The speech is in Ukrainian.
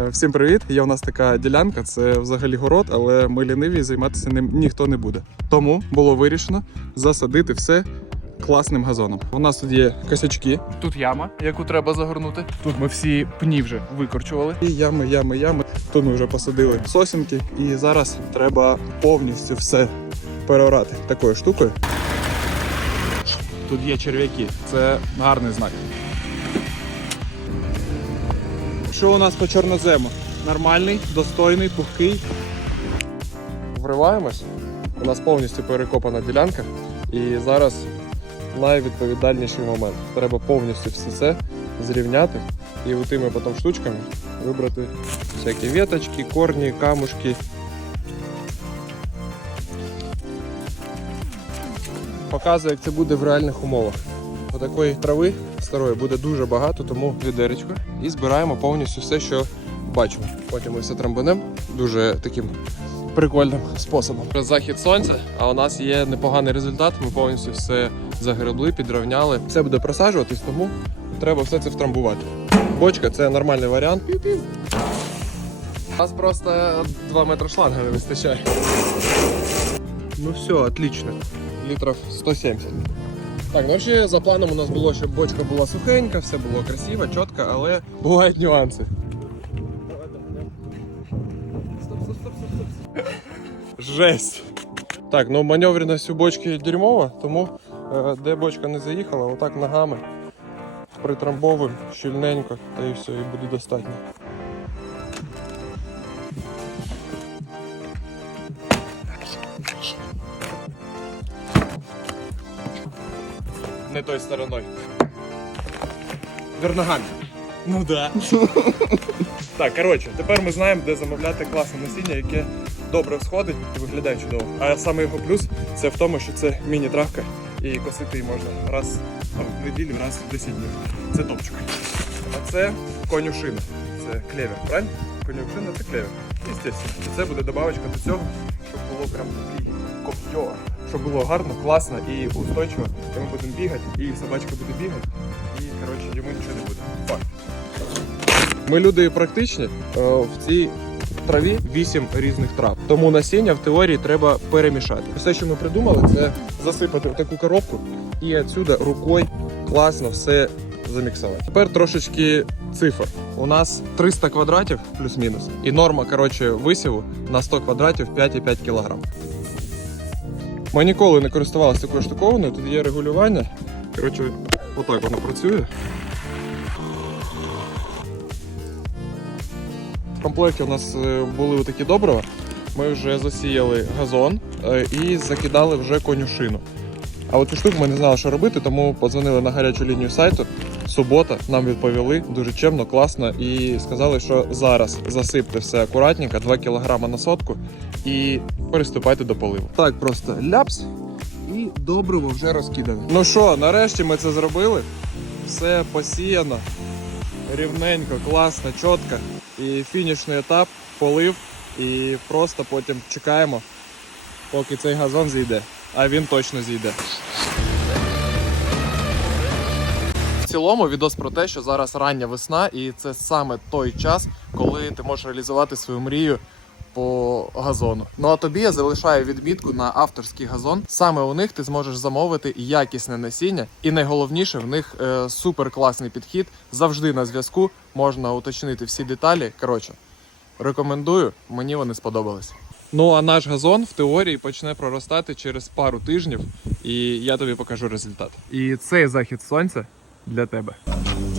Е, Всім привіт! Є у нас така ділянка, це взагалі город, але ми ліниві займатися ним ніхто не буде. Тому було вирішено засадити все класним газоном. У нас тут є косячки. Тут яма, яку треба загорнути. Тут ми всі пні вже викорчували. І ями, ями, ями. Тут ми вже посадили сосінки, і зараз треба повністю все переорати такою штукою. Тут є черв'яки, це гарний знак. Що у нас по чорнозему? Нормальний, достойний, пухкий. Вриваємось. У нас повністю перекопана ділянка. І зараз найвідповідальніший момент. Треба повністю все це зрівняти і тими потім штучками вибрати всякі веточки, корні, камушки. Показую, як це буде в реальних умовах. Отакої трави старої буде дуже багато, тому відеречко. І збираємо повністю все, що бачимо. Потім ми все трамбанемо дуже таким прикольним способом. Захід сонця, а у нас є непоганий результат. Ми повністю все загребли, підрівняли. Все буде просаджуватись, тому треба все це втрамбувати. Бочка це нормальний варіант. У нас просто 2 метри шланга не вистачає. Ну все, отлично. Літрів 170. Так, ну взагалі за планом у нас було, щоб бочка була сухенька, все було красиво, чітко, але бувають нюанси. Жесть. Так, ну маневреність у бочки дерьмова, тому е, де бочка не заїхала, отак ногами притрамбовуємо щільненько, та і все, і буде достатньо. Не той стороною. Верногами. Ну да. так, коротше, тепер ми знаємо, де замовляти класне насіння, яке добре всходить і виглядає чудово. А саме його плюс це в тому, що це міні-травка і косити її можна раз там, в неділю, раз в 10 днів. Це топчик. А це конюшина. Це клевер, правильно? Конюшина це клевер. Естественно. Це буде добавочка до цього, щоб було прям такий копьо. Щоб було гарно, класно і устойчиво. І ми будемо бігати, і собачка буде бігати, і коротше йому нічого не буде. Факт. Ми люди практичні. Е, В цій траві 8 різних трав. Тому насіння в теорії треба перемішати. Все, що ми придумали, це засипати в таку коробку і відсюди рукою класно все заміксувати. Тепер трошечки цифр. У нас 300 квадратів плюс-мінус. І норма коротше, висіву на 100 квадратів 5,5 кг. Ми ніколи не користувалися такою штуковиною, тут є регулювання. Коротше, отак воно працює. В комплекті у нас е, були такі добрива. Ми вже засіяли газон е, і закидали вже конюшину. А от цю штуку ми не знали, що робити, тому подзвонили на гарячу лінію сайту. Субота нам відповіли дуже чемно, класно і сказали, що зараз засипте все акуратненько, 2 кг на сотку і переступайте до поливу. Так, просто ляпс і добриво вже розкидане. Ну що, нарешті ми це зробили. Все посіяно, рівненько, класно, чітко. І фінішний етап, полив, і просто потім чекаємо, поки цей газон зійде. А він точно зійде. Цілому відос про те, що зараз рання весна, і це саме той час, коли ти можеш реалізувати свою мрію по газону. Ну а тобі я залишаю відмітку на авторський газон. Саме у них ти зможеш замовити якісне насіння, і найголовніше в них е, супер класний підхід. Завжди на зв'язку можна уточнити всі деталі. Коротше, рекомендую, мені вони сподобались. Ну а наш газон в теорії почне проростати через пару тижнів, і я тобі покажу результат. І цей захід сонця для тебе.